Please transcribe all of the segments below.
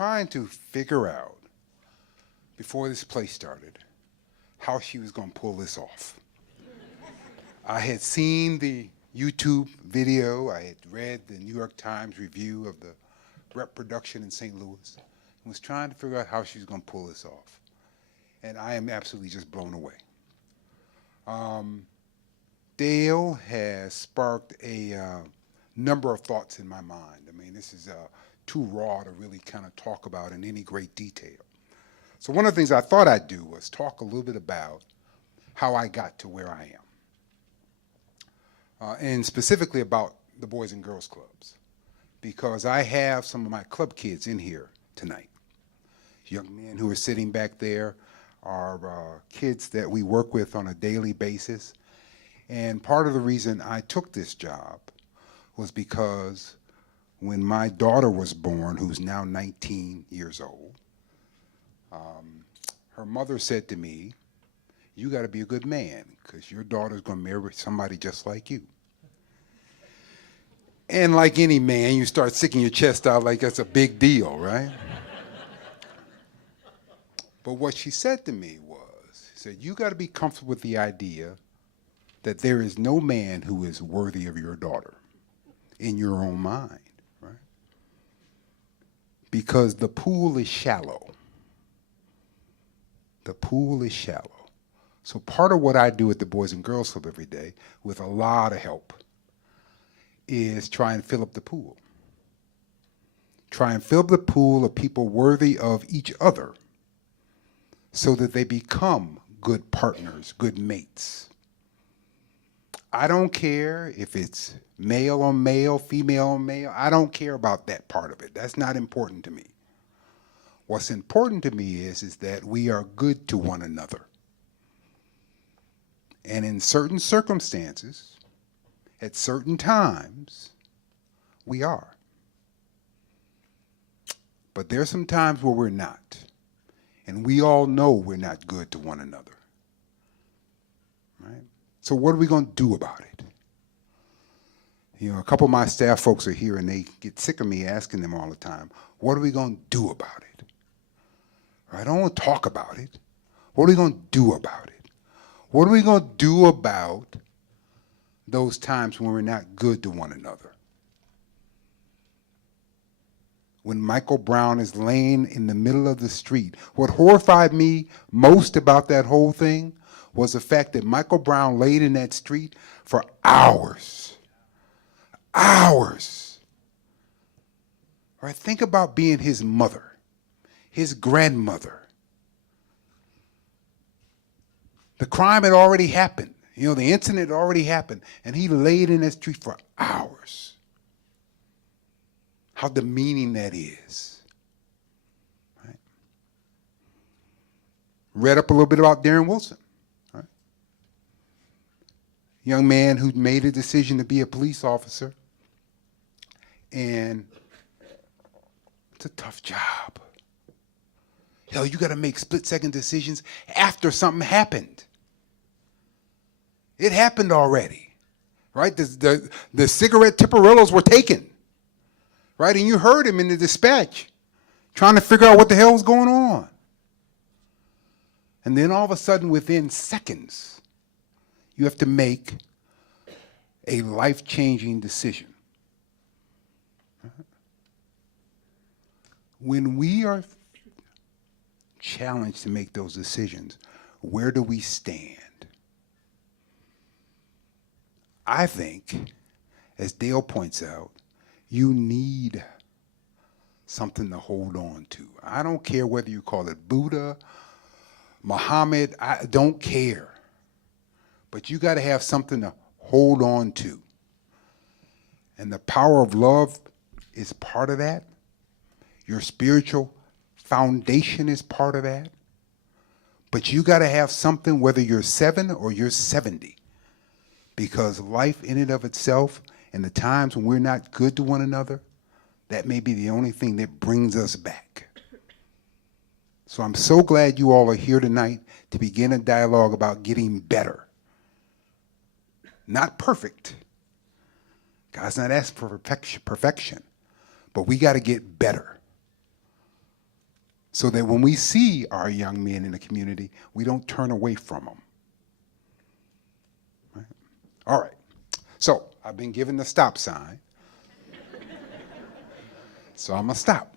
trying to figure out, before this play started, how she was going to pull this off. I had seen the YouTube video. I had read the New York Times review of the rep production in St. Louis and was trying to figure out how she was going to pull this off. And I am absolutely just blown away. Dael has sparked a number of thoughts in my mind. I mean, this is too raw to really kind of talk about in any great detail. So one of the things I thought I'd do was talk a little bit about how I got to where I am. And specifically about the Boys and Girls Clubs, because I have some of my club kids in here tonight. Young men who are sitting back there are kids that we work with on a daily basis. And part of the reason I took this job was because when my daughter was born, who's now 19 years old, her mother said to me, "You got to be a good man because your daughter's going to marry somebody just like you." And like any man, you start sticking your chest out like that's a big deal, right? But what she said to me was, she said, "You got to be comfortable with the idea that there is no man who is worthy of your daughter in your own mind, right? Because the pool is shallow. The pool is shallow." So part of what I do at the Boys and Girls Club every day, with a lot of help, is try and fill up the pool. Try and fill up the pool of people worthy of each other so that they become good partners, good mates. I don't care if it's male on male, female on male. I don't care about that part of it. That's not important to me. What's important to me is that we are good to one another. And in certain circumstances, at certain times, we are. But there's some times where we're not. And we all know we're not good to one another. Right? So what are we going to do about it? You know, a couple of my staff folks are here and they get sick of me asking them all the time, what are we going to do about it? I don't want to talk about it. What are we going to do about it? What are we going to do about those times when we're not good to one another? When Michael Brown is laying in the middle of the street, what horrified me most about that whole thing was the fact that Michael Brown laid in that street for hours. Hours. All right, think about being his mother, his grandmother. The crime had already happened. You know, the incident had already happened, and he laid in that street for hours. How demeaning that is. Right? Read up a little bit about Darren Wilson. Right? Young man who made a decision to be a police officer, and it's a tough job. Hell, you got to make split-second decisions after something happened. It happened already, right? The cigarette Tipperillos were taken, right? And you heard him in the dispatch trying to figure out what the hell was going on. And then all of a sudden, within seconds, you have to make a life-changing decision. When we are challenged to make those decisions, where do we stand? I think, as Dael points out, you need something to hold on to. I don't care whether you call it Buddha, Muhammad, I don't care. But you got to have something to hold on to. And the power of love is part of that. Your spiritual foundation is part of that. But you got to have something, whether you're 7 or you're 70. Because life in and of itself, and the times when we're not good to one another, that may be the only thing that brings us back. So I'm so glad you all are here tonight to begin a dialogue about getting better. Not perfect. God's not asking for perfection, but we got to get better. so that when we see our young men in the community, we don't turn away from them. Right? All right. So I've been given the stop sign. So I'm going to stop.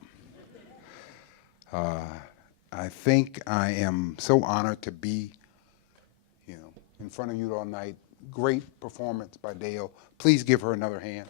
I think I am so honored to be, in front of you all night. Great performance by Dael. Please give her another hand.